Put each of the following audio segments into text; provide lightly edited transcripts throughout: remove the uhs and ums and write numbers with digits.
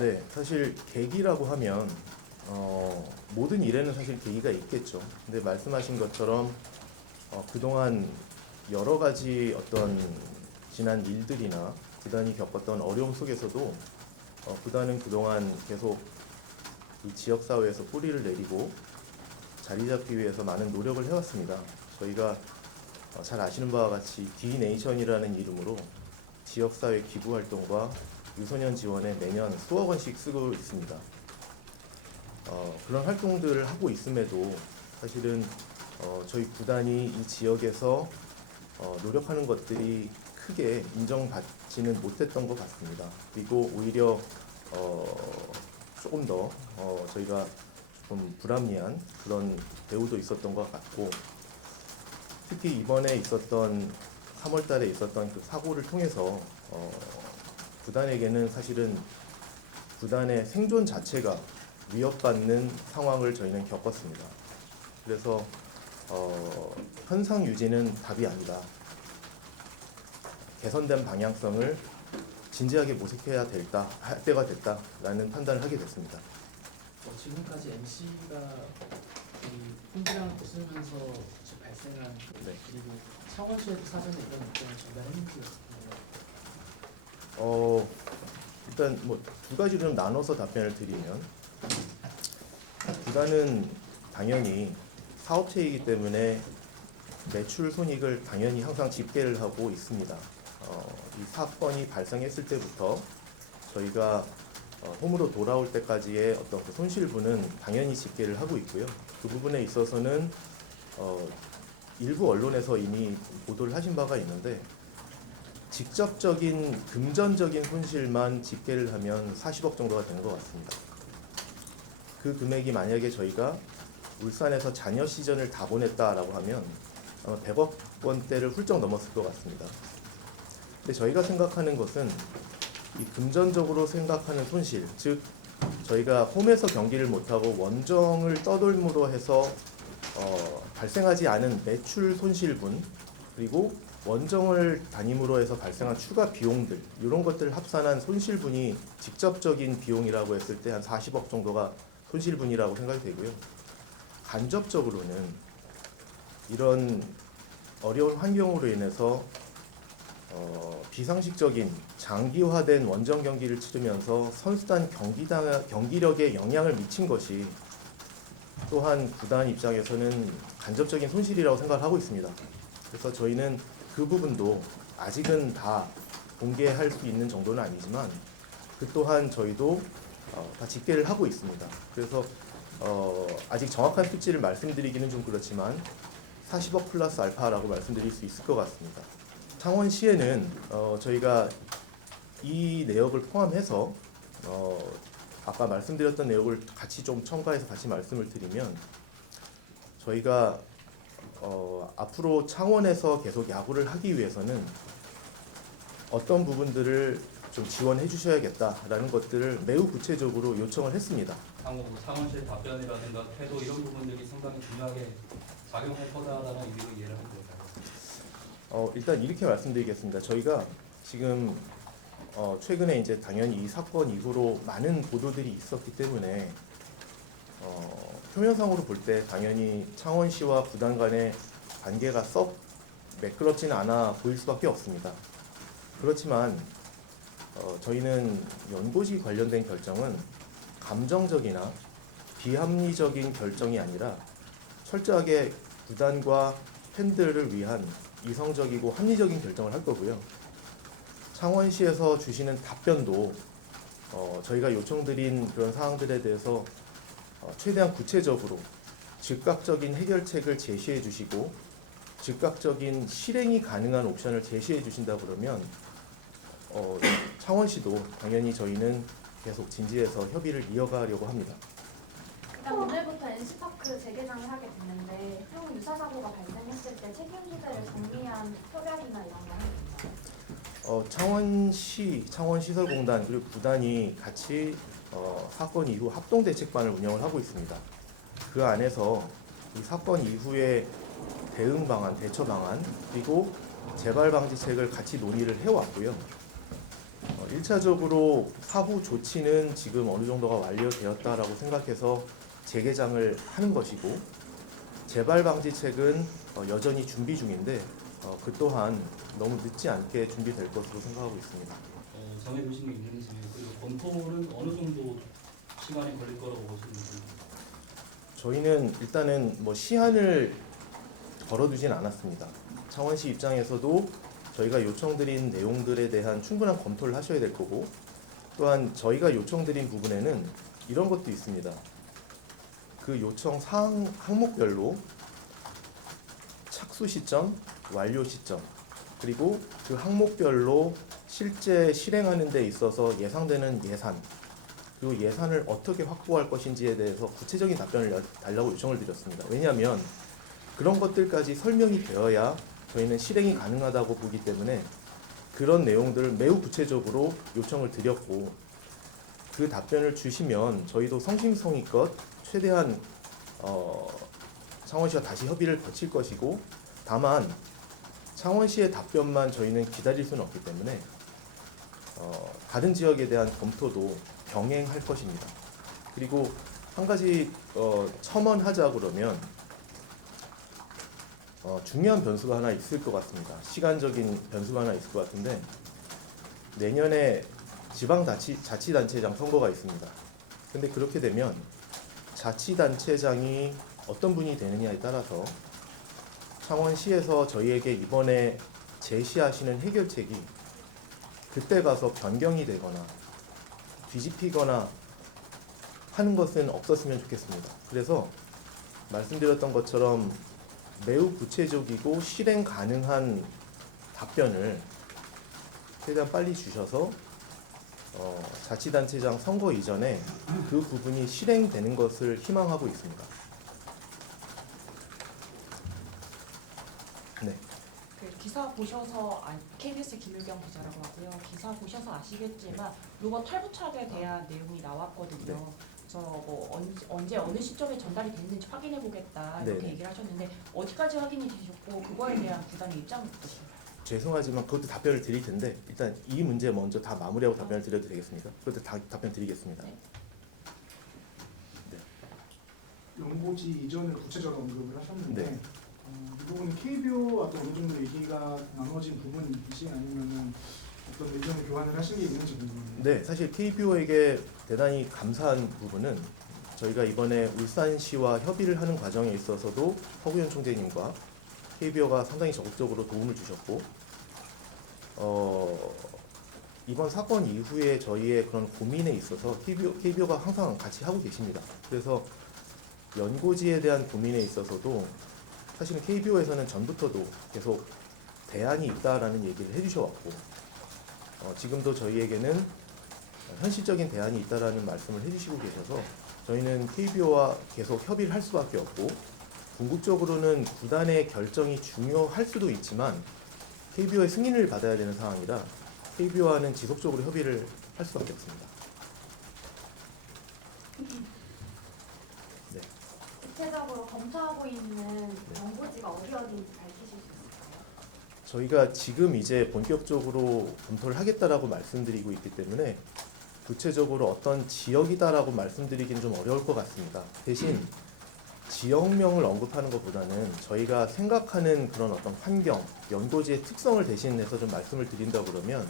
네, 사실 계기라고 하면 모든 일에는 사실 계기가 있겠죠. 근데 말씀하신 것처럼 그동안 여러 가지 어떤 지난 일들이나 구단이 겪었던 어려움 속에서도 구단은 그동안 계속 이 지역 사회에서 뿌리를 내리고 자리 잡기 위해서 많은 노력을 해왔습니다. 저희가 잘 아시는 바와 같이 디네이션이라는 이름으로 지역 사회 기부 활동과 유소년 지원에 매년 수억 원씩 쓰고 있습니다. 그런 활동들을 하고 있음에도 사실은 저희 구단이 이 지역에서 노력하는 것들이 크게 인정받지는 못했던 것 같습니다. 그리고 오히려 조금 더 저희가 좀 불합리한 그런 대우도 있었던 것 같고, 특히 이번에 있었던 3월 달에 있었던 그 사고를 통해서 구단에게는 사실은 구단의 생존 자체가 위협받는 상황을 저희는 겪었습니다. 그래서 현상 유지는 답이 아니다. 개선된 방향성을 진지하게 모색해야 할 때가 됐다라는 판단을 하게 됐습니다. 지금까지 MC가 이 풍기랑을 부수면서 발생한 네. 그리고 창원시에도 사전에 이런 의견을 전달했는지 일단 뭐 두 가지로 좀 나눠서 답변을 드리면, 구단은 당연히 사업체이기 때문에 매출 손익을 당연히 항상 집계를 하고 있습니다. 이 사건이 발생했을 때부터 저희가 홈으로 돌아올 때까지의 어떤 그 손실분은 당연히 집계를 하고 있고요. 그 부분에 있어서는 일부 언론에서 이미 보도를 하신 바가 있는데, 직접적인 금전적인 손실만 집계를 하면 40억 정도가 되는 것 같습니다. 그 금액이 만약에 저희가 울산에서 자녀 시전을 다 보냈다라고 하면 아마 100억 원대를 훌쩍 넘었을 것 같습니다. 근데 저희가 생각하는 것은 이 금전적으로 생각하는 손실, 즉 저희가 홈에서 경기를 못하고 원정을 떠돌므로 해서 발생하지 않은 매출 손실분, 그리고 원정을 다님으로 해서 발생한 추가 비용들, 이런 것들을 합산한 손실분이 직접적인 비용이라고 했을 때 한 40억 정도가 손실분이라고 생각이 되고요. 간접적으로는 이런 어려운 환경으로 인해서 비상식적인 장기화된 원정 경기를 치르면서 선수단 경기력에 영향을 미친 것이 또한 구단 입장에서는 간접적인 손실이라고 생각을 하고 있습니다. 그래서 저희는 그 부분도 아직은 다 공개할 수 있는 정도는 아니지만 그 또한 저희도 다 집계를 하고 있습니다. 그래서 아직 정확한 수치를 말씀드리기는 좀 그렇지만 40억 플러스 알파라고 말씀드릴 수 있을 것 같습니다. 창원시에는 저희가 이 내역을 포함해서 아까 말씀드렸던 내역을 같이 좀 첨가해서 같이 말씀을 드리면, 저희가 앞으로 창원에서 계속 야구를 하기 위해서는 어떤 부분들을 좀 지원해 주셔야겠다라는 것들을 매우 구체적으로 요청을 했습니다. 향후 창원시의 답변이라든가 태도 이런 부분들이 상당히 중요하게 작용할 거다라는 의미로 이해를 하면 될까요? 일단 이렇게 말씀드리겠습니다. 저희가 지금 최근에 이제 당연히 이 사건 이후로 많은 보도들이 있었기 때문에 표면상으로 볼 때 당연히 창원시와 구단 간의 관계가 썩 매끄럽지는 않아 보일 수밖에 없습니다. 그렇지만 저희는 연고지 관련된 결정은 감정적이나 비합리적인 결정이 아니라 철저하게 구단과 팬들을 위한 이성적이고 합리적인 결정을 할 거고요. 창원시에서 주시는 답변도 저희가 요청드린 그런 사항들에 대해서 최대한 구체적으로 즉각적인 해결책을 제시해 주시고 즉각적인 실행이 가능한 옵션을 제시해 주신다 그러면 창원시도 당연히 저희는 계속 진지해서 협의를 이어가려고 합니다. 일단 오늘부터 NC파크 재개장을 하게 됐는데 향후 유사 사고가 발생했을 때 책임 소재를 정리한 협약이나 이런 거 하겠죠? 창원시, 창원시설공단 그리고 구단이 같이 사건 이후 합동대책반을 운영을 하고 있습니다. 그 안에서 이 사건 이후에 대응 방안, 대처 방안, 그리고 재발 방지책을 같이 논의를 해왔고요. 1차적으로 사후 조치는 지금 어느 정도가 완료되었다라고 생각해서 재개장을 하는 것이고, 재발 방지책은 여전히 준비 중인데 그 또한 너무 늦지 않게 준비될 것으로 생각하고 있습니다. 정해두신 게 있는지, 그리고 검토는 어느 정도 시간이 걸릴 거라고 보시는지. 저희는 일단은 뭐 시한을 걸어두진 않았습니다. 창원시 입장에서도 저희가 요청드린 내용들에 대한 충분한 검토를 하셔야 될 거고, 또한 저희가 요청드린 부분에는 이런 것도 있습니다. 그 요청 사항 항목별로 착수 시점, 완료 시점, 그리고 그 항목별로 실제 실행하는 데 있어서 예상되는 예산, 그리고 예산을 어떻게 확보할 것인지에 대해서 구체적인 답변을 달라고 요청을 드렸습니다. 왜냐하면 그런 것들까지 설명이 되어야 저희는 실행이 가능하다고 보기 때문에 그런 내용들을 매우 구체적으로 요청을 드렸고, 그 답변을 주시면 저희도 성심성의껏 최대한 창원시와 다시 협의를 거칠 것이고, 다만 창원시의 답변만 저희는 기다릴 수는 없기 때문에 다른 지역에 대한 검토도 병행할 것입니다. 그리고 한 가지 첨언하자 그러면 중요한 변수가 하나 있을 것 같습니다. 시간적인 변수가 하나 있을 것 같은데, 내년에 지방자치단체장 선거가 있습니다. 근데 그렇게 되면 자치단체장이 어떤 분이 되느냐에 따라서 창원시에서 저희에게 이번에 제시하시는 해결책이 그때 가서 변경이 되거나 뒤집히거나 하는 것은 없었으면 좋겠습니다. 그래서 말씀드렸던 것처럼 매우 구체적이고 실행 가능한 답변을 최대한 빨리 주셔서 자치단체장 선거 이전에 그 부분이 실행되는 것을 희망하고 있습니다. 네. 그 기사 보셔서 KBS 김유경 기자라고 하고요. 기사 보셔서 아시겠지만 로버 탈부착에 대한 내용이 나왔거든요. 네. 그래서 뭐 언제 어느 시점에 전달이 됐는지 확인해 보겠다 이렇게 네. 얘기를 하셨는데 어디까지 확인이 되셨고 그거에 대한 구단의 입장은 어떠신가요? 죄송하지만 그것도 답변을 드릴 텐데 일단 이 문제 먼저 다 마무리하고 답변을 드려도 되겠습니까? 그것도 다 답변 드리겠습니다. 네. 연고지 이전을 구체적으로 언급을 하셨는데 네. 이 부분은 KBO와 또 어느 정도 얘기가 나눠진 부분인지 아니면은 어떤 의견을 교환을 하신 게 있는지 궁금합니다. 네, 사실 KBO에게 대단히 감사한 부분은 저희가 이번에 울산시와 협의를 하는 과정에 있어서도 허구현 총재님과 KBO가 상당히 적극적으로 도움을 주셨고, 이번 사건 이후에 저희의 그런 고민에 있어서 KBO가 항상 같이 하고 계십니다. 그래서 연고지에 대한 고민에 있어서도 사실은 KBO에서는 전부터도 계속 대안이 있다라는 얘기를 해주셔왔고, 지금도 저희에게는 현실적인 대안이 있다라는 말씀을 해주시고 계셔서 저희는 KBO와 계속 협의를 할 수밖에 없고, 궁극적으로는 구단의 결정이 중요할 수도 있지만 KBO의 승인을 받아야 되는 상황이라 KBO와는 지속적으로 협의를 할 수밖에 없습니다. 네. 구체적으로 검토하고 있는 연고지가 어디 어디인지 밝히실 수 있을까요? 저희가 지금 이제 본격적으로 검토를 하겠다라고 말씀드리고 있기 때문에 구체적으로 어떤 지역이다라고 말씀드리기는 좀 어려울 것 같습니다. 대신 지역명을 언급하는 것보다는 저희가 생각하는 그런 어떤 환경, 연고지의 특성을 대신해서 좀 말씀을 드린다 그러면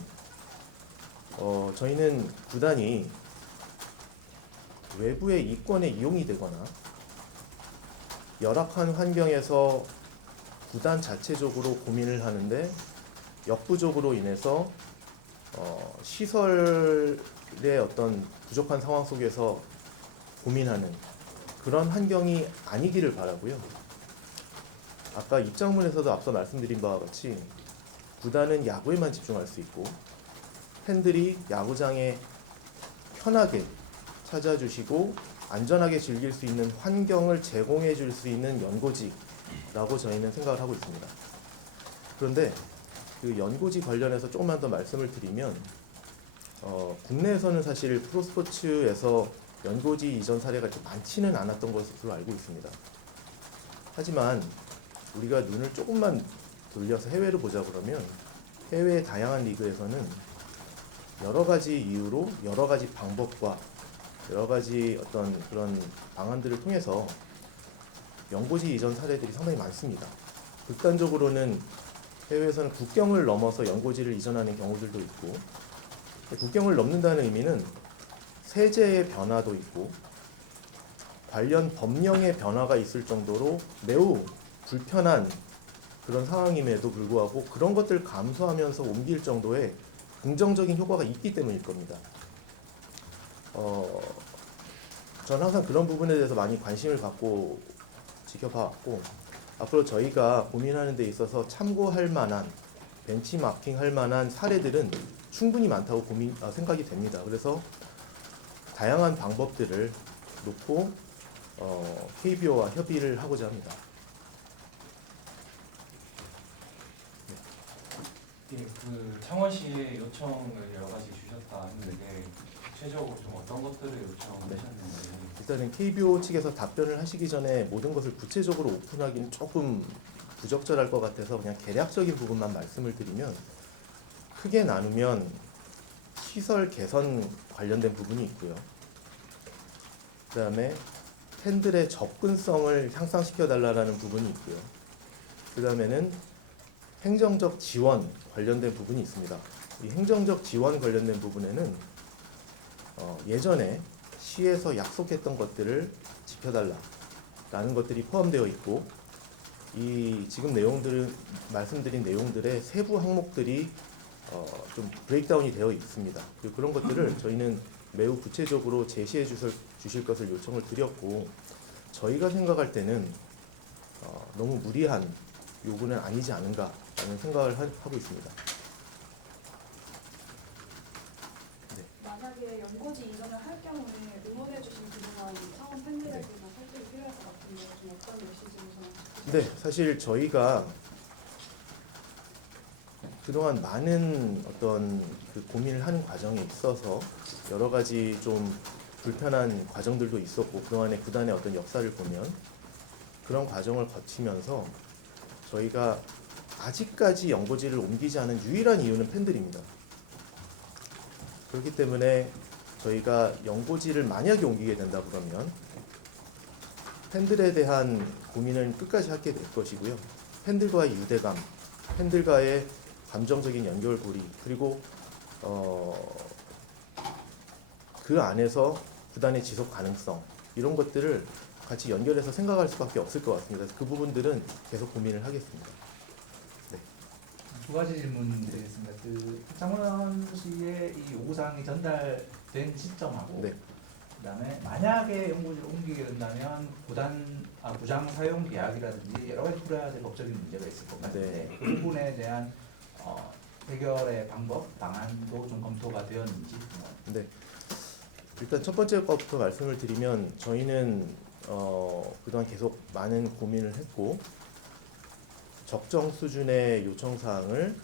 저희는 구단이 외부의 이권에 이용이 되거나 열악한 환경에서 구단 자체적으로 고민을 하는데 역부족으로 인해서 시설의 어떤 부족한 상황 속에서 고민하는 그런 환경이 아니기를 바라고요. 아까 입장문에서도 앞서 말씀드린 바와 같이 구단은 야구에만 집중할 수 있고 팬들이 야구장에 편하게 찾아주시고 안전하게 즐길 수 있는 환경을 제공해 줄 수 있는 연고지라고 저희는 생각을 하고 있습니다. 그런데 그 연고지 관련해서 조금만 더 말씀을 드리면 국내에서는 사실 프로스포츠에서 연고지 이전 사례가 이렇게 많지는 않았던 것으로 알고 있습니다. 하지만 우리가 눈을 조금만 돌려서 해외로 보자 그러면 해외의 다양한 리그에서는 여러 가지 이유로 여러 가지 방법과 여러 가지 어떤 그런 방안들을 통해서 연고지 이전 사례들이 상당히 많습니다. 극단적으로는 해외에서는 국경을 넘어서 연고지를 이전하는 경우들도 있고, 국경을 넘는다는 의미는 세제의 변화도 있고 관련 법령의 변화가 있을 정도로 매우 불편한 그런 상황임에도 불구하고 그런 것들을 감수하면서 옮길 정도의 긍정적인 효과가 있기 때문일 겁니다. 저는 항상 그런 부분에 대해서 많이 관심을 갖고 지켜봐왔고, 앞으로 저희가 고민하는 데 있어서 참고할 만한, 벤치마킹 할 만한 사례들은 충분히 많다고 생각이 됩니다. 그래서 다양한 방법들을 놓고 KBO와 협의를 하고자 합니다. 예, 그 창원시의 요청을 여러 가지 주셨다 했는데 구체적으로 좀 어떤 것들을 요청하셨는지. 일단은 KBO 측에서 답변을 하시기 전에 모든 것을 구체적으로 오픈하기는 조금 부적절할 것 같아서 그냥 개략적인 부분만 말씀을 드리면, 크게 나누면 시설 개선 관련된 부분이 있고요. 그 다음에 팬들의 접근성을 향상시켜 달라는 부분이 있고요. 그 다음에는 행정적 지원 관련된 부분이 있습니다. 이 행정적 지원 관련된 부분에는 예전에 시에서 약속했던 것들을 지켜달라라는 것들이 포함되어 있고, 이 지금 말씀드린 내용들의 세부 항목들이 좀 브레이크다운이 되어 있습니다. 그리고 그런 것들을 저희는 매우 구체적으로 제시해 주실 것을 요청을 드렸고, 저희가 생각할 때는 너무 무리한 요구는 아니지 않은가라는 생각을 하고 있습니다. 만약에 연고지 이전을 할 경우에 응원해주신 그동안 창원 팬들에게나 설득이 필요할 것 같은데 좀 어떤 메시지를 전하고 네, 사실 저희가 그동안 많은 어떤 그 고민을 하는 과정에 있어서 여러 가지 좀 불편한 과정들도 있었고, 그동안의 구단의 어떤 역사를 보면 그런 과정을 거치면서 저희가 아직까지 연고지를 옮기지 않은 유일한 이유는 팬들입니다. 그렇기 때문에 저희가 연고지를 만약에 옮기게 된다 그러면 팬들에 대한 고민은 끝까지 하게 될 것이고요. 팬들과의 유대감, 팬들과의 감정적인 연결고리, 그리고 그 안에서 구단의 지속 가능성, 이런 것들을 같이 연결해서 생각할 수밖에 없을 것 같습니다. 그래서 그 부분들은 계속 고민을 하겠습니다. 두 가지 질문 드리겠습니다. 그 창원시의 이 요구사항이 전달된 시점하고, 네. 그다음에 만약에 연고지를 옮기게 된다면 구장 사용 계약이라든지 여러 가지 풀어야 될 법적인 문제가 있을 것 같은데, 네. 그 부분에 대한 해결의 방안도 좀 검토가 되었는지. 네. 일단 첫 번째 것부터 말씀을 드리면, 저희는 그동안 계속 많은 고민을 했고 적정 수준의 요청 사항을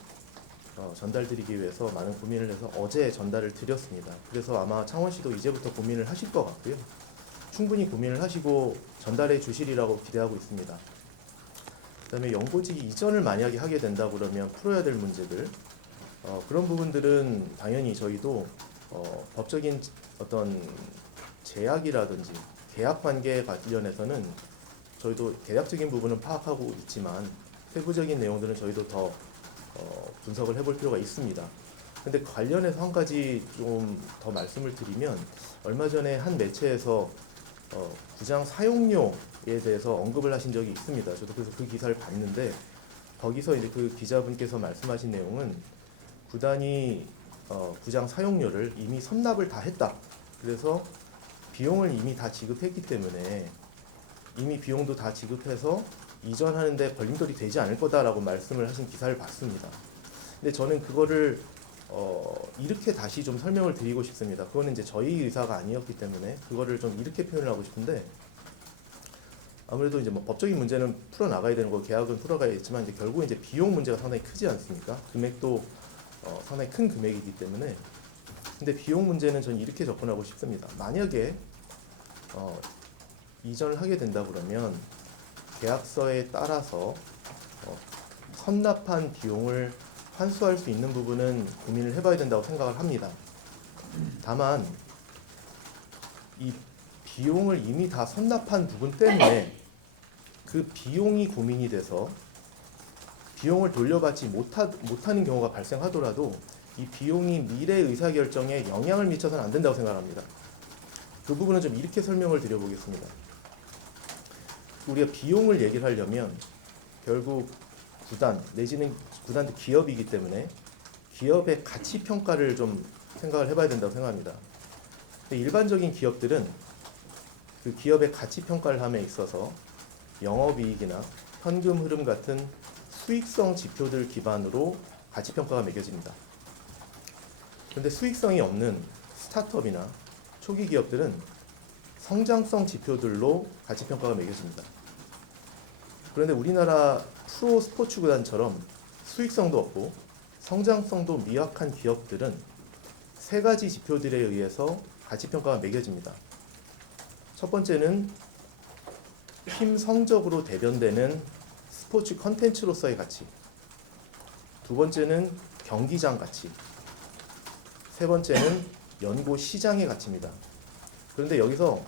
전달드리기 위해서 많은 고민을 해서 어제 전달을 드렸습니다. 그래서 아마 창원시도 이제부터 고민을 하실 것 같고요. 충분히 고민을 하시고 전달해 주시리라고 기대하고 있습니다. 그다음에 연고지 이전을 만약에 하게 된다 그러면 풀어야 될 문제들, 그런 부분들은 당연히 저희도 법적인 어떤 제약이라든지 계약 관계 관련해서는 저희도 계약적인 부분은 파악하고 있지만 세부적인 내용들은 저희도 더 분석을 해볼 필요가 있습니다. 근데 관련해서 한 가지 좀 더 말씀을 드리면, 얼마 전에 한 매체에서 구장 사용료에 대해서 언급을 하신 적이 있습니다. 저도 그래서 그 기사를 봤는데, 거기서 이제 그 기자분께서 말씀하신 내용은 구단이 구장 사용료를 이미 선납을 다 했다. 그래서 비용을 이미 다 지급했기 때문에 이미 비용도 다 지급해서 이전하는데 걸림돌이 되지 않을 거다라고 말씀을 하신 기사를 봤습니다. 근데 저는 그거를 이렇게 다시 좀 설명을 드리고 싶습니다. 그거는 이제 저희 의사가 아니었기 때문에 그거를 좀 이렇게 표현을 하고 싶은데, 아무래도 이제 뭐 법적인 문제는 풀어 나가야 되는 거, 계약은 풀어가야겠지만 이제 결국 이제 비용 문제가 상당히 크지 않습니까? 금액도 상당히 큰 금액이기 때문에. 근데 비용 문제는 저는 이렇게 접근하고 싶습니다. 만약에 이전을 하게 된다 그러면 계약서에 따라서 선납한 비용을 환수할 수 있는 부분은 고민을 해봐야 된다고 생각을 합니다. 다만 이 비용을 이미 다 선납한 부분 때문에 그 비용이 고민이 돼서 비용을 돌려받지 못하는 경우가 발생하더라도 이 비용이 미래 의사결정에 영향을 미쳐서는 안 된다고 생각합니다. 그 부분은 좀 이렇게 설명을 드려보겠습니다. 우리가 비용을 얘기를 하려면 결국 구단 내지는 구단도 기업이기 때문에 기업의 가치 평가를 좀 생각을 해봐야 된다고 생각합니다. 근데 일반적인 기업들은 그 기업의 가치 평가를 함에 있어서 영업이익이나 현금 흐름 같은 수익성 지표들 기반으로 가치 평가가 매겨집니다. 그런데 수익성이 없는 스타트업이나 초기 기업들은 성장성 지표들로 가치 평가가 매겨집니다. 그런데 우리나라 프로 스포츠 구단처럼 수익성도 없고 성장성도 미약한 기업들은 세 가지 지표들에 의해서 가치 평가가 매겨집니다. 첫 번째는 팀 성적으로 대변되는 스포츠 컨텐츠로서의 가치, 두 번째는 경기장 가치, 세 번째는 연고 시장의 가치입니다. 그런데 여기서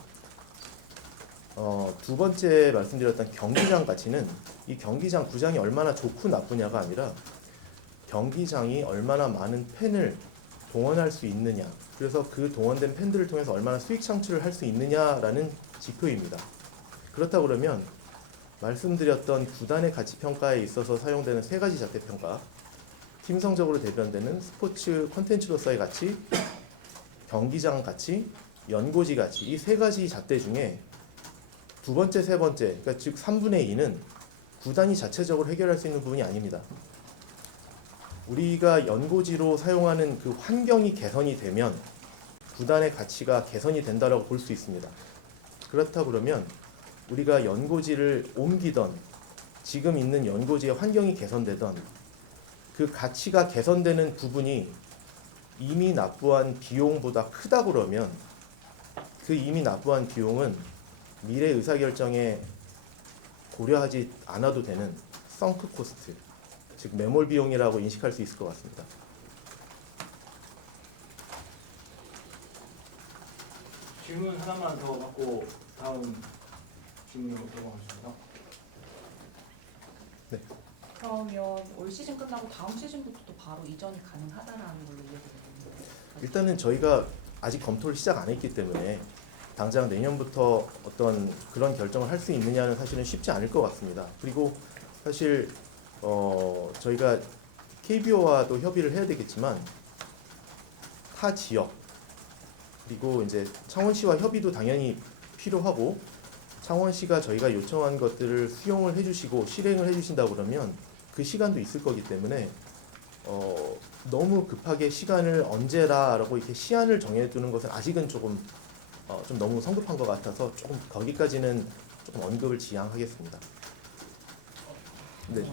두 번째 말씀드렸던 경기장 가치는 이 경기장 구장이 얼마나 좋고 나쁘냐가 아니라 경기장이 얼마나 많은 팬을 동원할 수 있느냐, 그래서 그 동원된 팬들을 통해서 얼마나 수익 창출을 할 수 있느냐라는 지표입니다. 그렇다 그러면 말씀드렸던 구단의 가치 평가에 있어서 사용되는 세 가지 잣대 평가, 팀 성적으로 대변되는 스포츠 콘텐츠로서의 가치, 경기장 가치, 연고지 가치, 이 세 가지 잣대 중에 두 번째, 세 번째, 그러니까 즉 3분의 2는 구단이 자체적으로 해결할 수 있는 부분이 아닙니다. 우리가 연고지로 사용하는 그 환경이 개선이 되면 구단의 가치가 개선이 된다라고 볼 수 있습니다. 그렇다 그러면 우리가 연고지를 옮기던 지금 있는 연고지의 환경이 개선되던 그 가치가 개선되는 부분이 이미 납부한 비용보다 크다 그러면 그 이미 납부한 비용은 미래 의사결정에 고려하지 않아도 되는 썬크 코스트, 즉 매몰 비용이라고 인식할 수 있을 것 같습니다. 질문 하나만 더 받고 다음 질문으로 넘어가겠습니다. 그러면 올 시즌 끝나고 다음 시즌부터 또 바로 이전이 가능하다라는 걸로 이해되거든요. 일단은 저희가 아직 검토를 시작 안 했기 때문에 당장 내년부터 어떤 그런 결정을 할 수 있느냐는 사실은 쉽지 않을 것 같습니다. 그리고 사실 저희가 KBO와도 협의를 해야 되겠지만 타 지역 그리고 이제 창원시와 협의도 당연히 필요하고 창원시가 저희가 요청한 것들을 수용을 해주시고 실행을 해주신다고 그러면 그 시간도 있을 거기 때문에 너무 급하게 시간을 언제라라고 이렇게 시한을 정해두는 것은 아직은 조금 좀 너무 성급한 것 같아서 조금 거기까지는 조금 언급을 지양하겠습니다. 네.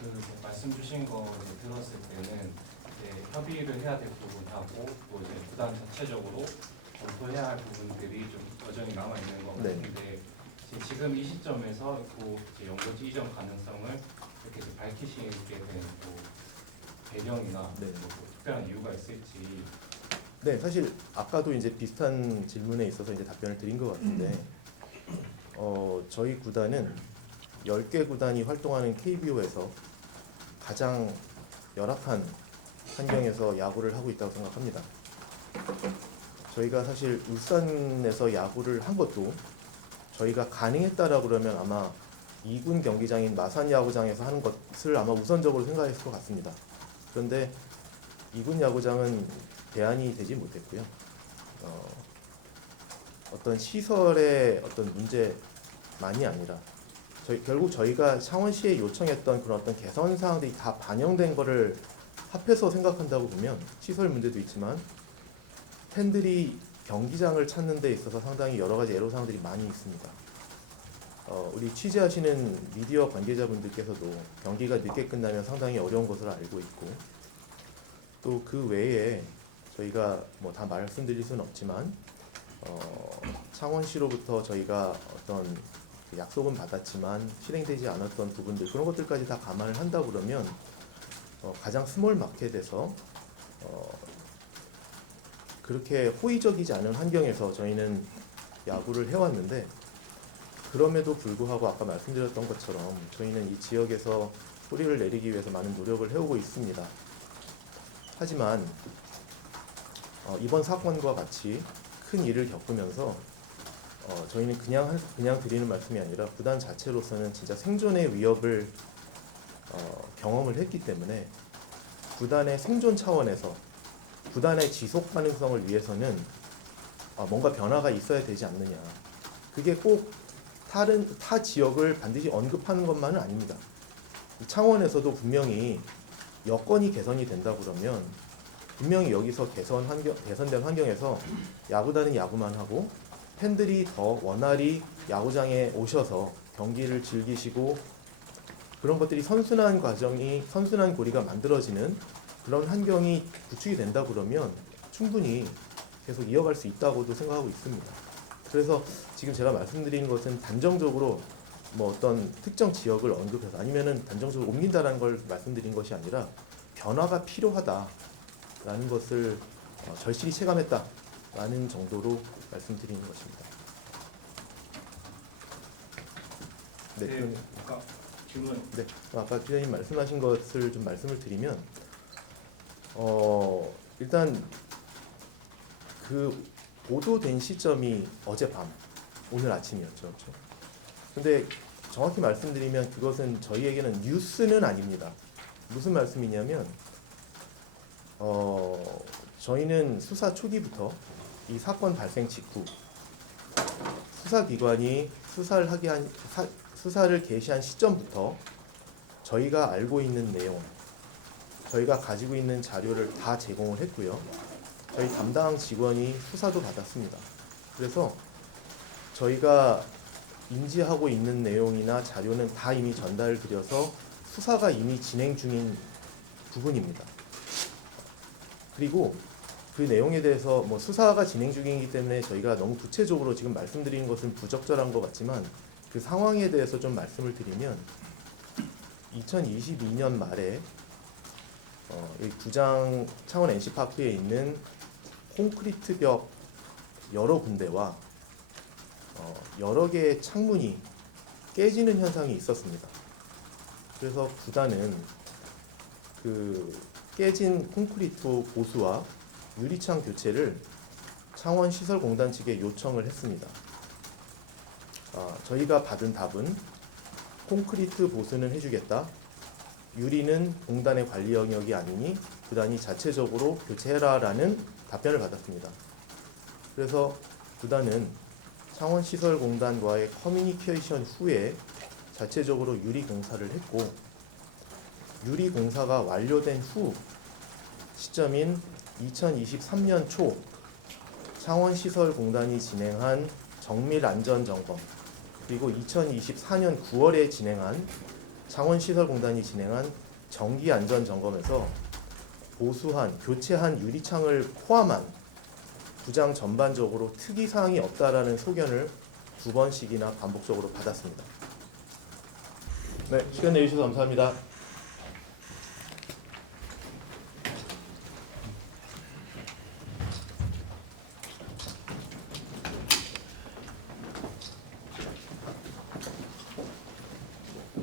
그 말씀 주신 거 들었을 때는 이제 협의를 해야 될 부분하고 또 이제 구단 자체적으로 검토해야 할 부분들이 좀 여전히 남아 있는 것 네. 같은데 지금 이 시점에서 그 이제 연고지 이전 가능성을 이렇게 좀 밝히시게 된 뭐 배경이나 네. 뭐 특별한 이유가 있을지. 네, 사실 아까도 이제 비슷한 질문에 있어서 이제 답변을 드린 것 같은데 저희 구단은 10개 구단이 활동하는 KBO에서 가장 열악한 환경에서 야구를 하고 있다고 생각합니다. 저희가 사실 울산에서 야구를 한 것도 저희가 가능했다라고 그러면 아마 2군 경기장인 마산 야구장에서 하는 것을 아마 우선적으로 생각했을 것 같습니다. 그런데 2군 야구장은 대안이 되지 못했고요. 어떤 시설의 어떤 문제만이 아니라 결국 저희가 창원시에 요청했던 그런 어떤 개선 사항들이 다 반영된 거를 합해서 생각한다고 보면 시설 문제도 있지만 팬들이 경기장을 찾는 데 있어서 상당히 여러 가지 애로사항들이 많이 있습니다. 우리 취재하시는 미디어 관계자분들께서도 경기가 늦게 끝나면 상당히 어려운 것으로 알고 있고 또 그 외에 저희가 뭐 다 말씀드릴 수는 없지만 창원시로부터 저희가 어떤 약속은 받았지만 실행되지 않았던 부분들 그런 것들까지 다 감안을 한다 그러면 가장 스몰 마켓에서 그렇게 호의적이지 않은 환경에서 저희는 야구를 해왔는데 그럼에도 불구하고 아까 말씀드렸던 것처럼 저희는 이 지역에서 뿌리를 내리기 위해서 많은 노력을 해오고 있습니다. 하지만 이번 사건과 같이 큰 일을 겪으면서 저희는 그냥 드리는 말씀이 아니라 구단 자체로서는 진짜 생존의 위협을 경험을 했기 때문에 구단의 생존 차원에서 구단의 지속 가능성을 위해서는 뭔가 변화가 있어야 되지 않느냐. 그게 꼭 타 지역을 반드시 언급하는 것만은 아닙니다. 창원에서도 분명히 여건이 개선이 된다 그러면 분명히 여기서 개선된 환경에서 야구단은 야구만 하고 팬들이 더 원활히 야구장에 오셔서 경기를 즐기시고 그런 것들이 선순환 고리가 만들어지는 그런 환경이 구축이 된다 그러면 충분히 계속 이어갈 수 있다고도 생각하고 있습니다. 그래서 지금 제가 말씀드리는 것은 단정적으로 뭐 어떤 특정 지역을 언급해서 아니면은 단정적으로 옮긴다라는 걸 말씀드린 것이 아니라 변화가 필요하다라는 것을 절실히 체감했다라는 정도로 말씀드리는 것입니다. 네, 네, 아까 질문. 네, 아까 기자님 말씀하신 것을 좀 말씀을 드리면 일단 그 보도된 시점이 어젯밤, 오늘 아침이었죠. 그렇죠? 근데 정확히 말씀드리면 그것은 저희에게는 뉴스는 아닙니다. 무슨 말씀이냐면 저희는 수사 초기부터 이 사건 발생 직후 수사기관이 수사를 개시한 시점부터 저희가 알고 있는 내용, 저희가 가지고 있는 자료를 다 제공을 했고요. 저희 담당 직원이 수사도 받았습니다. 그래서 저희가 인지하고 있는 내용이나 자료는 다 이미 전달을 드려서 수사가 이미 진행 중인 부분입니다. 그리고 그 내용에 대해서 뭐 수사가 진행 중이기 때문에 저희가 너무 구체적으로 지금 말씀드리는 것은 부적절한 것 같지만 그 상황에 대해서 좀 말씀을 드리면 2022년 말에 이 구장 창원 NC파크에 있는 콘크리트 벽 여러 군데와 여러 개의 창문이 깨지는 현상이 있었습니다. 그래서 구단은 그 깨진 콘크리트 보수와 유리창 교체를 창원시설공단 측에 요청을 했습니다. 저희가 받은 답은 콘크리트 보수는 해주겠다. 유리는 공단의 관리 영역이 아니니 구단이 자체적으로 교체해라라는 답변을 받았습니다. 그래서 구단은 창원시설공단과의 커뮤니케이션 후에 자체적으로 유리 공사를 했고 유리 공사가 완료된 후 시점인 2023년 초 창원시설공단이 진행한 정밀안전점검 그리고 2024년 9월에 진행한 창원시설공단이 진행한 정기안전점검에서 교체한 유리창을 포함한 구장 전반적으로 특이사항이 없다라는 소견을 2번씩이나 반복적으로 받았습니다. 네, 시간 내주셔서 감사합니다.